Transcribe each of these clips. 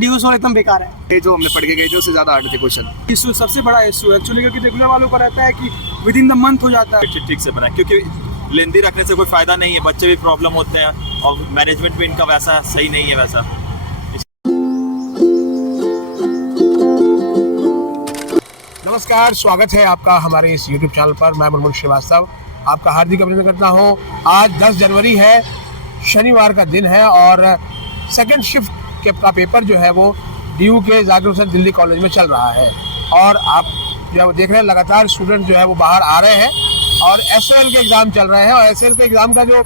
ड्यूस और एकदम बेकार है। ये जो हमने पढ़ के गए थे उससे ज्यादा हार्ड थे क्वेश्चन। इशू सबसे बड़ा इशू है एक्चुअली, क्योंकि रेगुलर वालों का रहता है कि विद इन द मंथ हो जाता है। ठीक से बनाए, क्योंकि लेंदी रखने से कोई फायदा नहीं है, बच्चे भी प्रॉब्लम होते हैं और मैनेजमेंट भी इनका वैसा सही नहीं है वैसा। नमस्कार, स्वागत है आपका हमारे इस YouTube चैनल पर। मैं मुनमुन श्रीवास्तव आपका हार्दिक अभिनंदन करता हूँ। आज 10 जनवरी है, शनिवार का दिन है और सेकंड शिफ्ट का पेपर जो है वो DU के जाकिर हुसैन दिल्ली कॉलेज में चल रहा है। और आप जो देख रहे हैं लगातार स्टूडेंट जो है वो बाहर आ रहे हैं और SOL के एग्ज़ाम चल रहे हैं और SOL के एग्ज़ाम का जो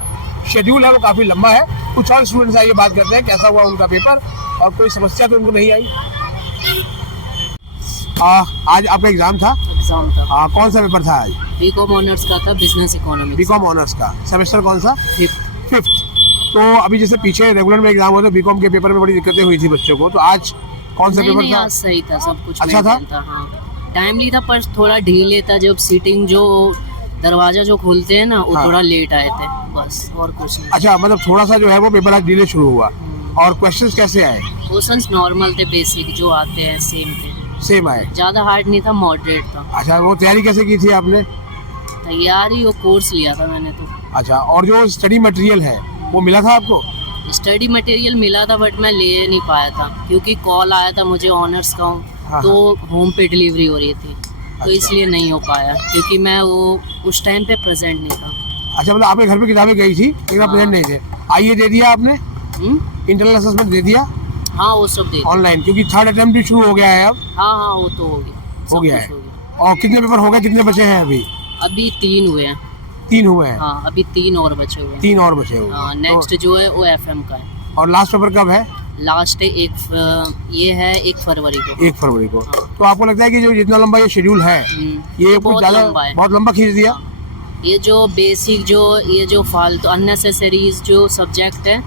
शेड्यूल है वो काफ़ी लंबा है। कुछ और स्टूडेंट्स आइए बात करते हैं कैसा हुआ उनका पेपर और कोई समस्या तो उनको नहीं आई। आज आपका एग्जाम था? एग्जाम था। कौन सा पेपर था आज? बीकॉम ऑनर्स का था, बिजनेस इकोनॉमिक्स। बीकॉम ऑनर्स का। सेमेस्टर कौन सा? फिफ्थ। तो अभी जैसे पीछे रेगुलर में एग्जाम होता है, बीकॉम के पेपर में बड़ी दिक्कतें हुई थी बच्चों को, तो आज कौन सा पेपर था? आज सही था, सब कुछ अच्छा था। हाँ, टाइमली था पर थोड़ा ढीले था। जब सीटिंग जो दरवाजा जो खोलते हैं ना वो थोड़ा लेट आए थे, बस और कुछ नहीं। अच्छा, मतलब थोड़ा सा जो है वो पेपर आज डिले शुरू हुआ। और क्वेश्चंस कैसे आए? क्वेश्चंस नॉर्मल थे, बेसिक जो आते हैं सेम आए। ज्यादा हार्ड नहीं था, मॉडरेट था। अच्छा, वो तैयारी कैसे की थी आपने? तैयारी वो कोर्स लिया था मैंने तो। अच्छा, और जो स्टडी मटेरियल है वो मिला था आपको? स्टडी मटेरियल मिला था बट मैं ले नहीं पाया था क्योंकि कॉल आया था मुझे, ऑनर्स का हूँ तो होम पे डिलीवरी हो रही थी, तो इसलिए नहीं हो पाया क्योंकि मैं वो उस टाइम पे प्रेजेंट नहीं था। अच्छा, मतलब आपके घर पे किताबें गई थी लेकिन आप प्रेजेंट नहीं थे। आइए दे दिया आपने? इंटरनल असेसमेंट दे दिया? हाँ, वो सब दे ऑनलाइन, क्योंकि थर्ड अटेम्प्ट भी शुरू हो गया है अब। हाँ, वो तो हो गया है। और कितने पेपर हो गए, कितने बचे हैं अभी? अभी 3 हुए हैं। 3 हुए हैं? हाँ, अभी 3 और बचे हुए हैं। 3 और बचे हुए। हाँ, नेक्स्ट जो है वो FM का है। और लास्ट पेपर कब है? लास्ट है ये है 1 फरवरी को। 1 फरवरी को। हाँ। तो आपको लगता है कि जो जितना लंबा ये शेड्यूल है ये कुछ ज्यादा बहुत लंबा खींच दिया? ये जो बेसिक ये जो फालतू अननेसेसरीज जो सब्जेक्ट है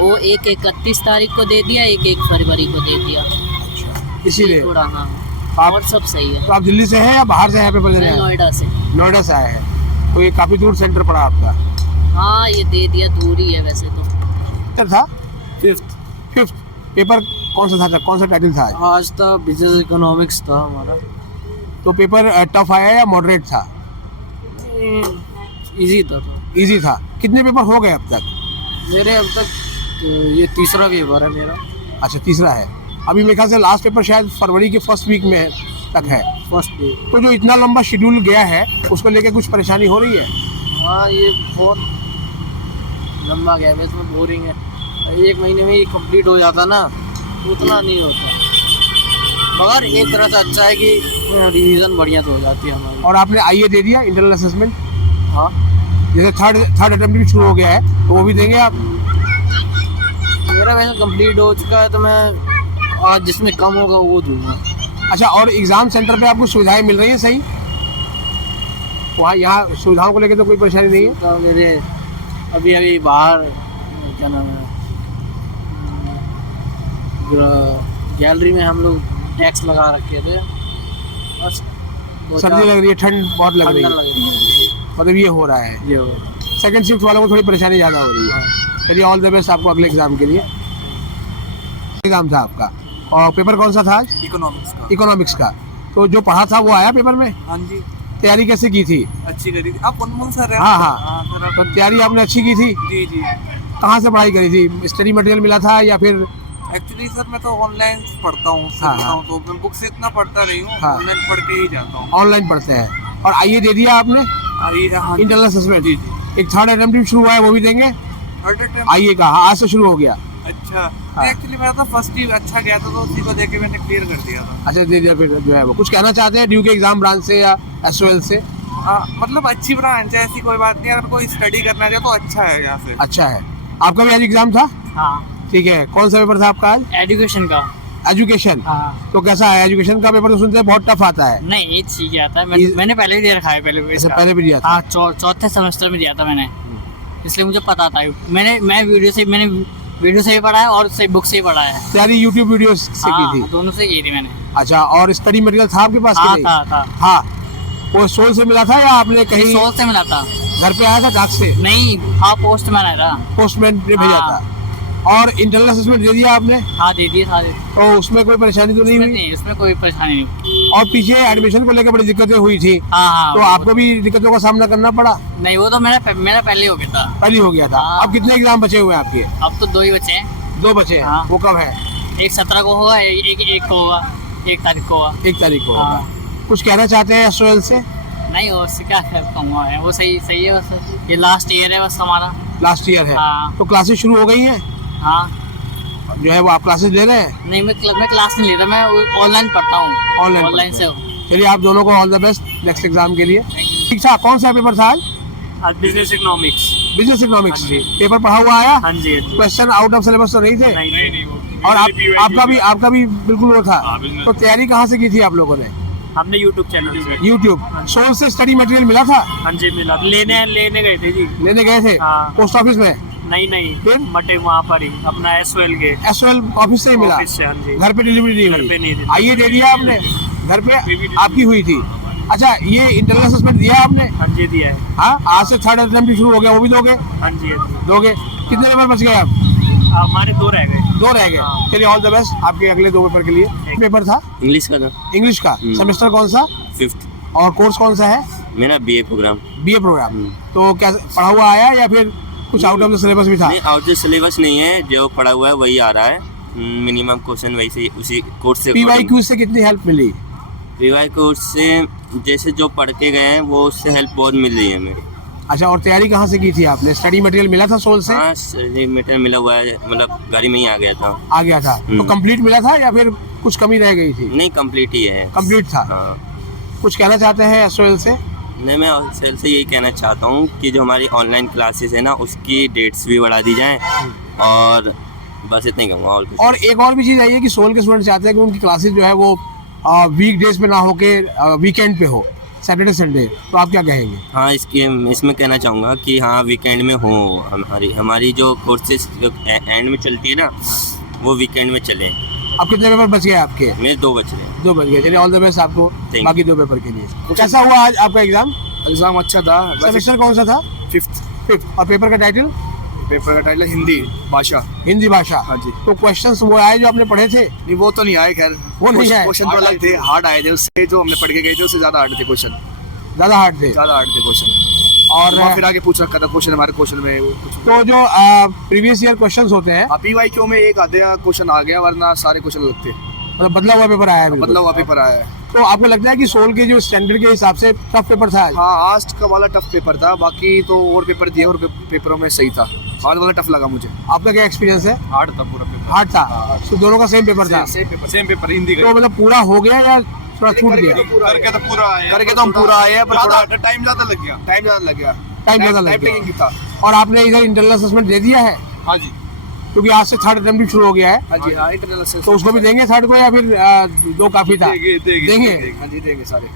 वो 31 तारीख को दे दिया, 1 फरवरी को दे दिया। अच्छा, इसीलिए थोड़ा। हाँ, और सब सही है। तो आप दिल्ली से हैं या बाहर से हैं पेपर देने? नोएडा से। नोएडा से आए हैं, तो ये काफी दूर सेंटर पड़ा आपका? हाँ, ये दे दिया, दूरी है वैसे तो। था फिफ्थ पेपर कौन सा था, कौन सा टाइटल था आज था बिजनेस इकोनॉमिक्स था हमारा। तो पेपर टफ आया या मॉडरेट था? इजी था। इजी था। कितने पेपर हो गए अब तक? मेरे अब तक तो ये तीसरा पेपर है मेरा। अच्छा, तीसरा है। अभी मेरे ख्याल से लास्ट पेपर शायद फरवरी के फर्स्ट वीक में तक है। First week. तो जो इतना लंबा शेड्यूल गया है उसको लेकर कुछ परेशानी हो रही है? हाँ, ये बहुत लंबा गया है, इसमें बोरिंग है। 1 महीने में ही कंप्लीट हो जाता ना, उतना नहीं होता। मगर एक तरह से अच्छा है कि रिवीजन बढ़िया तो हो जाती है हमारी। और आपने IE दे दिया, इंटरनल असेसमेंट? हाँ, जैसे थर्ड अटेम्प्ट भी शुरू हो गया है तो वो भी देंगे आप? मेरा वैसे कंप्लीट हो चुका है तो मैं आज जिसमें कम होगा वो दूंगा। अच्छा, और एग्जाम सेंटर पे आपको सुविधाएं मिल रही हैं सही? वहाँ यहाँ सुविधाओं को लेकर तो कोई परेशानी नहीं है? तो मेरे अभी बाहर क्या नाम है, गैलरी में हम लोग डेस्क लगा रखे थे, बस। सर्दी लग रही है, ठंड बहुत लग रही है, मतलब ये हो रहा है। ये हो रहा है। सेकंड शिफ्ट वालों को थोड़ी परेशानी ज़्यादा हो रही है। चलिए, ऑल द बेस्ट आपको अगले एग्जाम के लिए। एग्जाम था आपका और पेपर कौन सा था आज? इकोनॉमिक्स का। तो जो पढ़ा था वो आया पेपर में? हाँ जी। तैयारी कैसे की थी? अच्छी करी थी। आप मुनमुन सर हैं? हाँ। तो तैयारी आपने अच्छी की थी? जी। कहाँ से पढ़ाई करी थी? स्टडी मटेरियल मिला था या फिर? एक्चुअली सर मैं तो ऑनलाइन पढ़ता हूँ, तो मैं बुक से इतना पढ़ता नहीं हूँ, ऑनलाइन पढ़ के ही जाता हूँ। ऑनलाइन पढ़ते हैं। और IE दे दिया आपने? Internal assessment? जी। एक थर्ड अटेम्प्ट भी शुरू हुआ है, वो भी देंगे? IE का? हाँ, आज से शुरू हो गया। अच्छा, एक्चुअली मेरा तो फर्स्ट ही अच्छा गया था तो उसी को देके मैंने क्लियर कर दिया था। अच्छा, दे दिया। फिर जो है वो कुछ कहना चाहते हैं DU के एग्जाम ब्रांच से या SOL से? मतलब अच्छी ब्रांच है, ऐसी कोई बात नहीं। अगर कोई स्टडी करना चाहे तो अच्छा है यहाँ से। अच्छा है। आपका भी आज एग्जाम था? हाँ। ठीक है, कौन सा पेपर था आपका आज? एजुकेशन का। एजुकेशन? हाँ। तो कैसा है एजुकेशन का पेपर? तो सुनते हैं बहुत टफ आता है। नहीं, ये ठीक आता है। मैंने पहले भी दे रखा है, पहले भी दिया था? हाँ, चौथे सेमेस्टर में दिया था मैंने, इसलिए मुझे पता था। मैंने वीडियो से ही पढ़ा है और बुक से ही पढ़ा है। तैयारी YouTube वीडियो से की थी? दोनों से की थी मैंने। अच्छा, और स्टडी मटेरियल था आपके पास? था। वो सोल से मिला था या आपने कहीं? सोल से मिला था। घर पे आया था डाक से? नहीं, हाँ, पोस्टमैन आया था। पोस्टमैन ने भेजा था? और इंटरनल असेसमेंट दे दिया आपने? हाँ दे दिए सारे। तो उसमें कोई परेशानी तो नहीं हुई? नहीं, इसमें कोई परेशानी नहीं हुई। और पीछे एडमिशन को लेकर बड़ी दिक्कतें हुई थी, हाँ तो आपको भी दिक्कतों का सामना करना पड़ा? नहीं, वो तो मेरा पहले ही हो गया था। पहले हो गया था। हाँ। अब कितने एग्जाम बचे हुए हैं आपके? अब तो 2 ही बचे हैं। 2 बचे हैं। हाँ। वो कब है? एक 17 को होगा, एक को होगा, 1 तारीख को होगा। 1 तारीख को हाँ। होगा। कुछ कहना चाहते हैं एसओएल से? नहीं, उससे क्या कहूँगा है, वो सही है बस। ये लास्ट ईयर है बस हमारा। लास्ट ईयर है। हाँ। तो क्लासेस शुरू हो गई हैं? हाँ। जो है वो आप क्लासेस ले रहे हैं? नहीं, मैं क्लास नहीं ले रहा, मैं ऑनलाइन पढ़ता हूँ। ऑनलाइन से। चलिए आप दोनों को all the best next exam के लिए। ठीक था। कौन सा पेपर था आज? आज बिजनेस इकोनॉमिक्स। Business economics. हाँ जी। पेपर पढ़ा हुआ आया? हाँ जी। क्वेश्चन आउट ऑफ सिलेबस तो नहीं थे? नहीं। और आपका भी बिल्कुल वो था। तो तैयारी कहाँ से की थी आप लोगों ने? हमने YouTube चैनल से। यूट्यूब। सोल से स्टडी मटेरियल मिला था? हाँ जी, मिला। लेने गए थे जी। लेने गए थे? हाँ। पोस्ट ऑफिस में? नहीं फिर? मटे वहाँ पर ही अपना एसओएल के एसओएल ऑफिस से ही मिला? ऑफिस से। हाँ जी। घर पे डिलीवरी नहीं घर पे नहीं हुई? दी। आइए दे दिया आपने? घर पे आपकी हुई थी? अच्छा, ये इंटरनल असेसमेंट दिया आपने? हाँ जी, दिया है। हाँ, आज से 3rd अटेम्प्ट भी शुरू हो गया, वो भी दोगे? हाँ जी। दोगे? कितने पेपर बच गए आप? हमारे 2 रह गए। 2 रह गए। चलिए ऑल द बेस्ट आपके अगले 2 पेपर के लिए। पेपर था इंग्लिश का था। इंग्लिश का। सेमेस्टर कौन सा? 5th। और कोर्स कौन सा है? मेरा बीए प्रोग्राम। BA programme. तो क्या पढ़ा हुआ आया या फिर कुछ आउट ऑफ द सिलेबस भी था? नहीं, आउट ऑफ सिलेबस नहीं है, जो पढ़ा हुआ है वही आ रहा है। मिनिमम क्वेश्चन वही से उसी कोर्स से। पीवाईक्यू से कितनी हेल्प मिली? पीवाई कोर्स से जैसे जो पढ़ के गए हैं वो उससे हेल्प बहुत मिल रही है हमें। अच्छा, और तैयारी कहाँ से की थी आपने? स्टडी मटेरियल मिला था सोल से? हाँ, मटेरियल मिला हुआ है, मतलब गाड़ी में ही आ गया था। आ गया था। तो कंप्लीट मिला था या फिर कुछ कमी रह गई थी? नहीं, कंप्लीट ही है। कंप्लीट था। हाँ। कुछ कहना चाहते हैं एसओएल से? नहीं, मैं सेल से यही कहना चाहता हूँ कि जो हमारी ऑनलाइन क्लासेस है ना, उसकी डेट्स भी बढ़ा दी जाएँ, और बस इतना ही कहूँगा और कुछ। और एक और भी चीज़ आई है कि सोल के स्टूडेंट चाहते हैं कि उनकी क्लासेस जो है वो वीक डेज पे ना हो के वीकेंड पे हो, सैटरडे संडे। तो आप क्या कहेंगे? हाँ, इसमें कहना चाहूँगा कि हाँ, वीकेंड में हो। हमारी जो कोर्सेज एंड में चलती है ना, वो वीकेंड में चले। अब कितने पेपर बच गए आपके? मेरे 2 बच रहे। 2 बच गए। चलिए ऑल द बेस्ट आपको you. बाकी 2 पेपर के लिए। कैसा हुआ आज आपका एग्जाम? एग्जाम अच्छा था। सेमेस्टर कौन सा था? 5th। और पेपर का टाइटल? पेपर का टाइटल हिंदी भाषा। हिंदी भाषा। हाँ जी। तो क्वेश्चंस वो आए जो आपने पढ़े थे? नहीं, वो तो नहीं आए, खैर वो नहीं आए। क्वेश्चन तो अलग थे, हार्ड आए थे। उससे जो हमने पढ़ के गए थे उससे ज्यादा हार्ड थे क्वेश्चन। ज़्यादा हार्ड थे? ज्यादा हार्ड थे क्वेश्चन। और फिर आगे पूछ रखा था क्वेश्चन, हमारे क्वेश्चन में वो कुछ। तो जो प्रीवियस ईयर क्वेश्चंस होते हैं, पीवाईक्यू में एक आधे क्वेश्चन आ गया, वरना सारे क्वेश्चन अलग थे। मतलब बदला हुआ पेपर आया है बिल्कुल। बदला हुआ पेपर आया है। तो आपको लगता है कि सोल के जो स्टैंडर्ड के हिसाब से टफ पेपर था आज? हाँ, आज का वाला टफ पेपर था, बाकी तो और पेपर दिए और पेपरों में सही था। आज वाला टफ लगा मुझे। आपका क्या एक्सपीरियंस है? हार्ड था पूरा पेपर। हार्ड था? तो दोनों का सेम पेपर था? सेम पेपर हिंदी तो मतलब पूरा हो गया या थोड़ा छूट गया? करके तो हम पूरा आए हैं, पर थोड़ा टाइम ज्यादा लग गया। टाइम ज्यादा लग गया। था। और आपने इधर इंटरनल असेसमेंट दे दिया है? हाँ जी। क्योंकि आज से 3rd अटेम्प्ट भी शुरू हो गया है। हाँ जी। हाँ, इंटरनल असेसमेंट। तो उसको भी देंगे 3rd को या फिर 2 काफी था? देंगे। हाँ जी, देंगे सारे।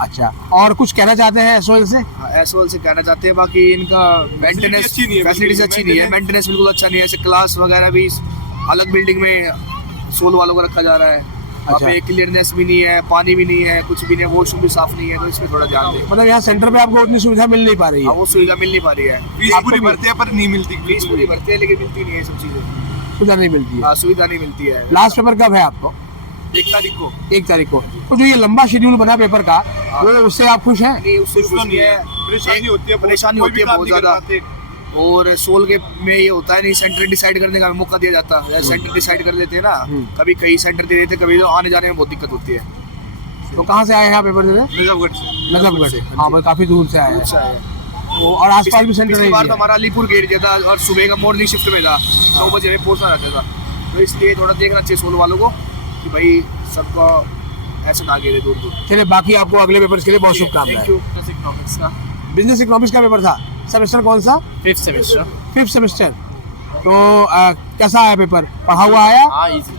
अच्छा, और कुछ कहना चाहते हैं एसओएल से? एसओएल से कहना चाहते हैं, बाकी इनका मेंटेनेंस फैसिलिटीज अच्छी नहीं है। मेंटेनेंस बिल्कुल अच्छा नहीं है। ऐसे क्लास वगैरह भी अलग बिल्डिंग में सोल वालों को रखा जा रहा है। वहाँ पे क्लियरनेस भी नहीं है, पानी भी नहीं है, कुछ भी नहीं, वॉशरूम भी साफ नहीं है। तो इसमें थोड़ा ध्यान दें। मतलब यहाँ सेंटर पे आपको उतनी सुविधा मिल नहीं पा रही है? वो सुविधा मिल नहीं पा रही है। फीस पूरी भरते हैं पर नहीं मिलती। फीस पूरी भरते हैं लेकिन मिलती नहीं है सब चीजें। सुविधा नहीं मिलती है? हाँ, सुविधा नहीं मिलती है। लास्ट पेपर कब है आपको? 1 तारीख को। 1 तारीख को। तो जो ये लंबा शेड्यूल बना पेपर का, वो उससे आप खुश हैं? नहीं, उससे खुश नहीं है। परेशानी होती है बहुत ज्यादा। और सोल के में ये होता है नहीं, सेंटर डिसाइड करने का मौका दिया जाता है। सेंटर डिसाइड कर देते हैं ना, कभी कई सेंटर दे देते, कभी तो आने जाने में बहुत दिक्कत होती है। तो कहाँ से आए हैं आप पेपर देने? नजफगढ़ से। हाँ भाई, काफी दूर से आए हैं। और आसपास भी सेंटर नहीं बार तो हमारा अलीपुर गेट था और सुबह का मॉर्निंग शिफ्ट में था, 9 बजे में पहुंचना रहता था। तो इसलिए थोड़ा देखना चाहिए सोल वालों को कि भाई सबको ऐसे ना गिरे दूर दूर। चलिए, बाकी आपको अगले पेपर के लिए बहुत शुभकामनाएं। बिजनेस इकोनॉमिक्स का पेपर था। सेमेस्टर कौन सा? 5th semester. 5th semester. तो कैसा आया पेपर? पढ़ा हुआ आया? हाँ, इजी।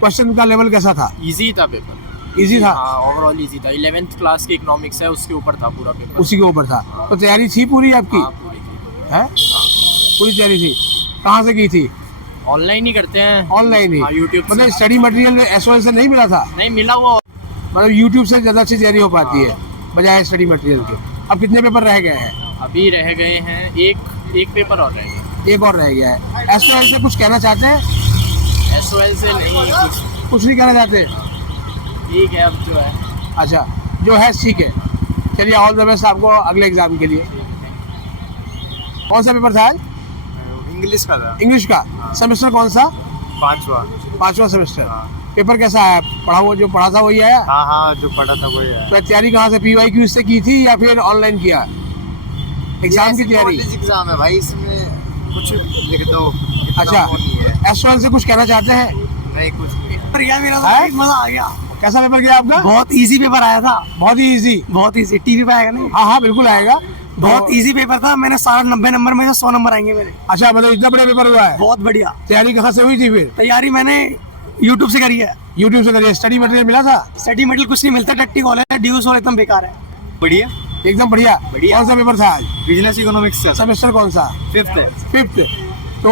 क्वेश्चन का लेवल कैसा था? इजी था पेपर। इजी था? हाँ, ओवरऑल इजी था। 11th क्लास की इकोनॉमिक्स है, उसके ऊपर था पूरा पेपर। उसी के ऊपर था। तो तैयारी थी पूरी आपकी? हाँ, पूरी है? पूरी तैयारी थी। कहाँ से की थी? ऑनलाइन ही करते हैं। ऑनलाइन ही? हाँ, यूट्यूब। मतलब स्टडी मटेरियल एसओएल से नहीं मिला था? नहीं मिला। वो मतलब यूट्यूब से ज़्यादा अच्छी तैयारी हो पाती है बजाय स्टडी मटेरियल के। अब कितने पेपर रह गए हैं? अभी रह गए हैं एक पेपर और रह गए। एक और रह गया है। एसओएल से कुछ कहना चाहते हैं? एसओएल से नहीं, कुछ नहीं कहना चाहते? ठीक है अब जो है। अच्छा, जो है ठीक है। चलिए, ऑल द बेस्ट आपको अगले एग्जाम के लिए। कौन सा पेपर था आज? इंग्लिश का था। इंग्लिश का। सेमेस्टर कौन सा? 5वां। सेमेस्टर। पेपर कैसा आया? जो पढ़ा था वही आया? हाँ, जो पढ़ा था वही है। तो तैयारी कहाँ से, PYQ से की थी या फिर ऑनलाइन किया एग्जाम की तैयारी? एग्जाम है भाई, इसमें कुछ लिख दो। अच्छा, एसओएल से कुछ कहना चाहते हैं? नहीं, कुछ नहीं। मजा आ गया। कैसा पेपर गया आपका? बहुत इजी पेपर आया था, बहुत ही इजी। बहुत इजी। टीवी पे आएगा नहीं? हाँ, बिल्कुल आएगा। बहुत इजी पेपर था। मैंने सारा 90 नंबर में से 100 नंबर आएंगे मेरे। अच्छा, मतलब इतना बड़ा पेपर हुआ है? बहुत बढ़िया। तैयारी कहाँ से हुई थी फिर? तैयारी मैंने यूट्यूब से करी है। यूट्यूब से करिए। स्टडी मटेरियल मिला था? स्टडी मटेरियल कुछ नहीं मिलता, टट्टी कॉल है, ड्यूस और एकदम बेकार है। बढ़िया, एकदम बढ़िया। कौन सा पेपर था आज? बिजनेस इकोनॉमिक्स का। सेमेस्टर कौन सा? 5th है। 5th। तो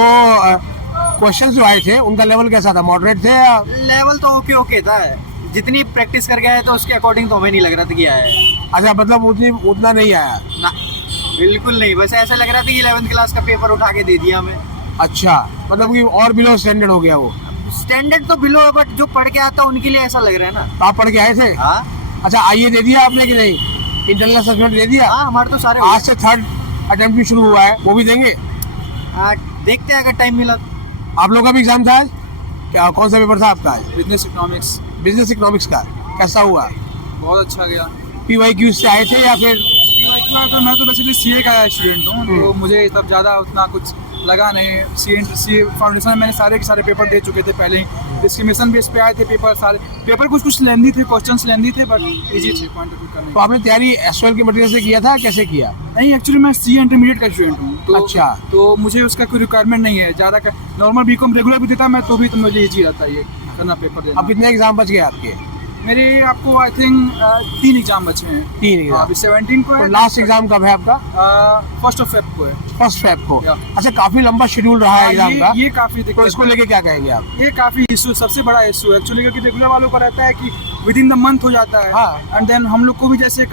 क्वेश्चन जो आए थे उनका लेवल कैसा था? मॉडरेट थे या? लेवल तो ओके था। जितनी प्रैक्टिस कर गया है तो उसके अकॉर्डिंग तो हमें नहीं लग रहा था कि आया है। अच्छा, मतलब उतना नहीं आया ना, बिल्कुल नहीं। बस ऐसा लग रहा था कि 11th क्लास का पेपर उठा के दे दिया हमें। अच्छा, मतलब कि और बिलो स्टैंडर्ड हो गया वो? स्टैंडर्ड तो बिलो है, बट जो पढ़ के आता उनके लिए ऐसा लग रहा है ना। तो आप पढ़ के आए थे? हाँ। अच्छा, आइए दे दिया आपने कि नहीं? इंटरनल असेसमेंट दे दिया? हाँ, हमारे तो सारे आज से 3rd अटेम्प्ट भी शुरू हुआ है, वो भी देंगे? देखते हैं अगर टाइम मिला। आप लोगों का भी एग्जाम था आज? क्या, कौन सा पेपर था आपका आज? Business economics. बिजनेस इकोनॉमिक्स का। कैसा हुआ? बहुत अच्छा गया। PYQ से आए थे या फिर? तो मैं तो बेसिकली CA का स्टूडेंट हूँ, तो मुझे तब ज़्यादा उतना कुछ लगा नहीं। CA फाउंडेशन में मैंने सारे के सारे पेपर दे चुके थे पहले ही। डिस्क्रिमिनेशन बेस पे आए थे पेपर सारे। पेपर कुछ लेंदी थे, क्वेश्चंस लेंदी थे, बट इजी थे पॉइंट ऑफ व्यू करने। तो आपने तैयारी एसओएल के मटेरियल से किया था? कैसे किया? नहीं, एक्चुअली मैं CA इंटरमीडिएट का स्टूडेंट हूँ, तो अच्छा। तो मुझे उसका कोई रिक्वायरमेंट नहीं है ज़्यादा। नॉर्मल BCom रेगुलर भी देता मैं, तो भी तो मुझे ईजी रहता है ये करना, पेपर देना। अब कितने एग्जाम बच गए आपके? मेरे आपको आई थिंक 3 एग्जाम बचे हैं। 3 एग्जाम। अभी 17 को तो है। लास्ट एग्जाम कब है आपका? 1 Feb को है। 1 Feb को। या। अच्छा, काफी लंबा शेड्यूल रहा है एग्जाम का। ये काफी तो इसको लेके क्या कहेंगे आप? ये काफी इशू, सबसे बड़ा इशू है एक्चुअली, क्योंकि रेगुलर वालों का रहता है कि विद इन द मंथ हो जाता है। हाँ। एंड देन हम लोग को भी जैसे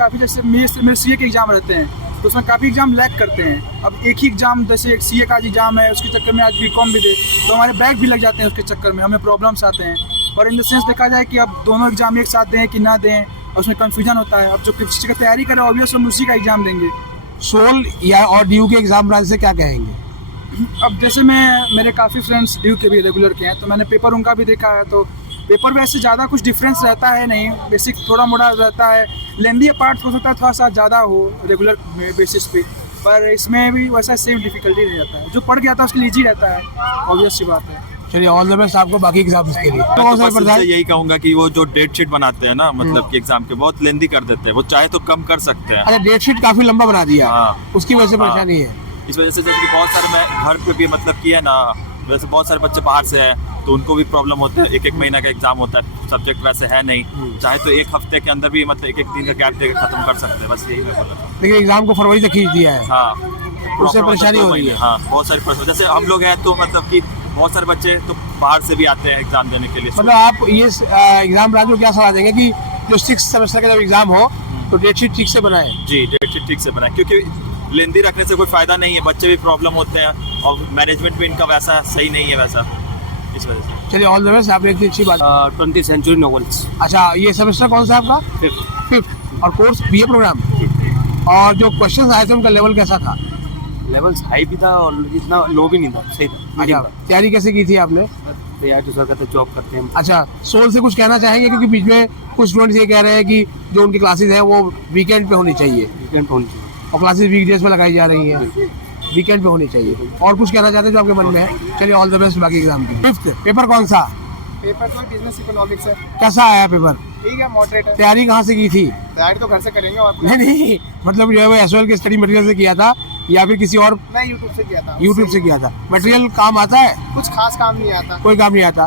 मेरे CA के एग्जाम रहते हैं, तो उसमें काफ़ी एग्जाम लैग करते हैं। अब एक ही एग्जाम, जैसे एक CA का एग्जाम है, उसके चक्कर में आज BCom भी दे, तो हमारे बैग भी लग जाते हैं उसके चक्कर में, हमें प्रॉब्लम्स आते हैं। और इन द सेंस देखा जाए कि अब दोनों एग्जाम एक साथ दें कि ना दें, और उसमें कन्फ्यूजन होता है। अब जो किसी चीज़ की तैयारी करें, ऑब्वियस हम उसी का एग्जाम देंगे। सोल या और DU के एग्जाम ब्रांच से क्या कहेंगे? अब जैसे मेरे काफ़ी फ्रेंड्स DU के भी रेगुलर के हैं, तो मैंने पेपर उनका भी देखा है। तो पेपर में ऐसे ज़्यादा कुछ डिफरेंस रहता है नहीं, बेसिक थोड़ा मोड़ा रहता है। लेंदी पार्ट हो सकता है थोड़ा सा ज़्यादा हो रेगुलर बेसिस पे, पर इसमें भी वैसा सेम डिफिकल्टी नहीं रहता है। जो पढ़ के आता है उसके लिए ईजी रहता है, ऑब्वियस सी बात है। चलिए, ऑल द बेस्ट आपको बाकी एग्जाम्स के लिए। मैं तो बस इनसे यही कहूंगा कि वो जो डेट शीट बनाते हैं ना, मतलब कि एग्जाम के, बहुत लेंदी कर देते हैं। वो चाहे तो कम कर सकते हैं। अच्छा, डेट शीट काफी लंबा बना दिया। हाँ। उसकी वजह से परेशानी है। इस वजह से जैसे कि बहुत सारे मैं घर पे भी मतलब किया ना, वैसे बहुत सारे बच्चे बाहर से हैं, तो उनको भी प्रॉब्लम होता है। एक महीना का एग्जाम होता है, सब्जेक्ट वैसे है नहीं, चाहे तो एक हफ्ते के अंदर भी मतलब एक दिन का गैप देकर खत्म कर सकते हैं। बस यही मैं बोल रहा था। लेकिन एग्जाम को फरवरी तक खींच दिया है। हाँ, उससे परेशानी हो रही है। हाँ, बहुत सारी परेशानी। जैसे हम लोग हैं तो मतलब कि बहुत सारे बच्चे तो बाहर से भी आते हैं एग्जाम देने के लिए। मतलब आप ये एग्जाम ब्रांच को क्या सलाह देंगे कि जो 6th सेमेस्टर का जब एग्जाम हो तो डेट शीट ठीक से बनाए? जी, डेट शीट ठीक से बनाए, क्योंकि लेंदी रखने से कोई फायदा नहीं है। बच्चे भी प्रॉब्लम होते हैं और मैनेजमेंट भी इनका वैसा सही नहीं है वैसा, इस वजह से। चलिए, ऑल द बेस्ट। आपने इतनी अच्छी बात। 20th century novels. अच्छा, ये सेमेस्टर कौन सा आपका? 5th। और कोर्स BA प्रोग्राम। और जो क्वेश्चन आए थे उनका लेवल कैसा था? लेवल्स हाई भी था और इतना लो भी नहीं था, सही था। अच्छा, तैयारी कैसे की थी आपने? तैयारी तो सर कहते जॉब करते हैं। अच्छा, सोल से कुछ कहना चाहेंगे? क्योंकि बीच में कुछ स्टूडेंट्स ये कह रहे हैं कि जो उनकी क्लासेस हैं वो वीकेंड पे होनी चाहिए, वीकेंड होनी चाहिए, और क्लासेस वीकडेज पे लगाई जा रही हैं, वीकेंड पे होनी चाहिए। और कुछ कहना चाहते हैं जो आपके मन में है? चलिए, ऑल द बेस्ट बाकी एग्जाम की। 5th पेपर कौन सा? पेपर तो बिजनेस इकोनॉमिक्स है। कैसा आया पेपर? ठीक है, मॉडरेट है। तैयारी कहाँ से की थी? तैयारी तो घर से करेंगे। और नहीं, मतलब जो है वो एसओएल के स्टडी मटेरियल से किया था या फिर किसी और? मैं यूट्यूब से किया था। यूट्यूब से किया था। मटेरियल काम आता है? कुछ खास काम नहीं आता। कोई काम नहीं आता।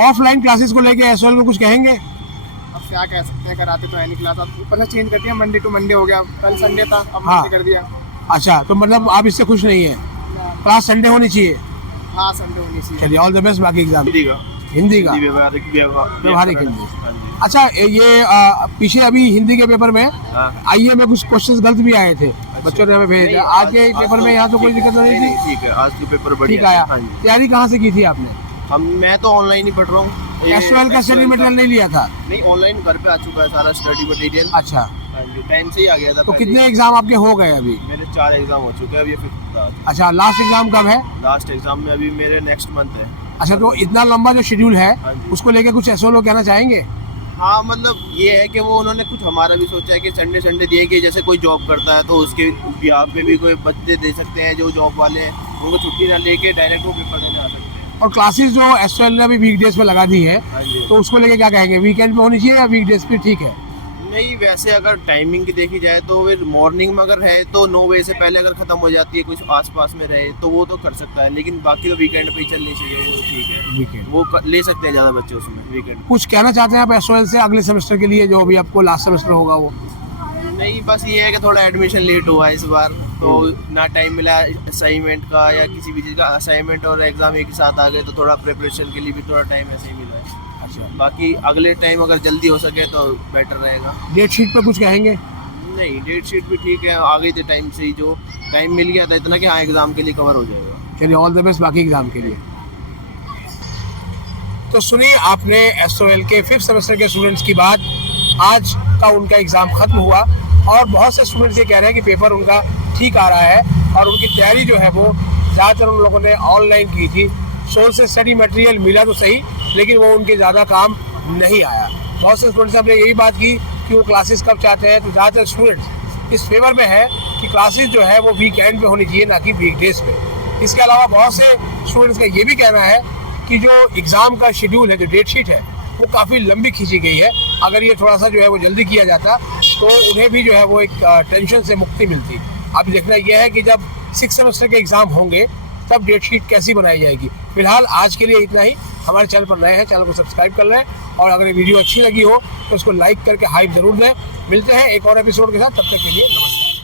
ऑफलाइन क्लासेस को लेके एसओएल को कुछ कहेंगे? अब क्या कह सकते हैं, कराते तो है नहीं क्लास। अब ऊपर से चेंज कर दिया, मंडे टू मंडे हो गया। कल संडे था, अब हाँ। मंडे कर दिया। अच्छा, तो मतलब आप इससे खुश नहीं है? क्लास संडे होनी चाहिए? हाँ, संडे होनी चाहिए। चलिए, ऑल द बेस्ट बाकी एग्जाम। हिंदी का व्यवहारिक हिंदी। अच्छा, ये पीछे अभी हिंदी के पेपर में आईए में कुछ क्वेश्चंस गलत भी आए थे, बच्चों ने हमें भेज दिया। आज के पेपर में यहाँ तो कोई दिक्कत नहीं थी? ठीक है, आज के पेपर ठीक बढ़िया आया। हाँ जी। तैयारी कहाँ से की थी आपने? मैं तो ऑनलाइन ही पढ़ रहा हूँ। एसवाइएल का स्टडी मटेरियल नहीं लिया था? नहीं, ऑनलाइन घर पे आ चुका है सारा स्टडी मटेरियल। अच्छा, हाँ जी, टाइम से ही आ गया था। तो पहले कितने एग्जाम आपके हो गए अभी? मेरे 4 एग्जाम हो चुके हैं, अभी ये 5th था। अच्छा, लास्ट एग्जाम कब है? लास्ट एग्जाम में अभी मेरे नेक्स्ट मंथ है। अच्छा, तो इतना लंबा जो शेड्यूल है हाँ जी। उसको लेके कुछ ऐसा लोग कहना चाहेंगे? हाँ, मतलब ये है कि वो उन्होंने कुछ हमारा भी सोचा है कि संडे दिए कि जैसे कोई जॉब करता है तो उसके बिहाफ पे भी कोई बच्चे दे सकते हैं जो जॉब वाले हैं, उनको छुट्टी ना लेके डायरेक्ट वो पेपर देने आ सकते हैं। और क्लासेस जो एसवाइएल ने अभी वीकडेज पे लगा दी है, हाँ जी। तो उसको लेके क्या कहेंगे? वीकेंड पे होनी चाहिए या वीकडेज पे ठीक है? नहीं, वैसे अगर टाइमिंग की देखी जाए तो फिर मॉर्निंग में अगर है तो 9 बजे से पहले अगर ख़त्म हो जाती है, कुछ आसपास में रहे तो वो तो कर सकता है, लेकिन बाकी तो वीकेंड पे ही चलनी चाहिए, वो ठीक है। वीकेंड वो ले सकते हैं ज़्यादा बच्चे उसमें वीकेंड। कुछ कहना चाहते हैं आप एसवाइएल से अगले सेमेस्टर के लिए, जो अभी आपको लास्ट सेमेस्टर होगा वो? नहीं, बस ये है कि थोड़ा एडमिशन लेट हुआ है इस बार, तो ना टाइम मिला असाइनमेंट का या किसी भी चीज़ का। असाइनमेंट और एग्ज़ाम एक ही साथ आ गए तो थोड़ा प्रिपरेशन के लिए भी थोड़ा टाइम ऐसे ही मिला है। अच्छा, बाकी अगले टाइम अगर जल्दी हो सके तो बेटर रहेगा। डेट शीट पे कुछ कहेंगे? नहीं, डेट शीट भी ठीक है, आ गई थी टाइम से ही, जो टाइम मिल गया था इतना कि हाँ एग्ज़ाम के लिए कवर हो जाएगा। चलिए, ऑल द बेस्ट बाकी एग्जाम के लिए। तो सुनिए आपने एसओएल के 5th सेमेस्टर के स्टूडेंट्स की बात। आज का उनका एग्ज़ाम ख़त्म हुआ और बहुत से स्टूडेंट्स ये कह रहे हैं कि पेपर उनका ठीक आ रहा है और उनकी तैयारी जो है वो ज़्यादातर उन लोगों ने ऑनलाइन की थी। सोर्स से स्टडी मटेरियल मिला तो सही, लेकिन वो उनके ज़्यादा काम नहीं आया। बहुत से स्टूडेंट्स ने यही बात की कि वो क्लासेस कब चाहते हैं, तो ज़्यादातर स्टूडेंट्स इस फेवर में है कि क्लासेस जो है वो वीकेंड पे होनी चाहिए, ना कि वीकडेज पे। इसके अलावा बहुत से स्टूडेंट्स का ये भी कहना है कि जो एग्ज़ाम का शेड्यूल है, जो डेट शीट है, वो काफ़ी लंबी खींची गई है। अगर ये थोड़ा सा जो है वो जल्दी किया जाता तो उन्हें भी जो है वो एक टेंशन से मुक्ति मिलती। अब देखना यह है कि जब 6th सेमेस्टर के एग्ज़ाम होंगे तब डेट शीट कैसी बनाई जाएगी। फिलहाल आज के लिए इतना ही। हमारे चैनल पर नए हैं, चैनल को सब्सक्राइब कर लें और अगर ये वीडियो अच्छी लगी हो तो उसको लाइक करके हाइप ज़रूर दें। मिलते हैं एक और एपिसोड के साथ, तब तक के लिए नमस्कार।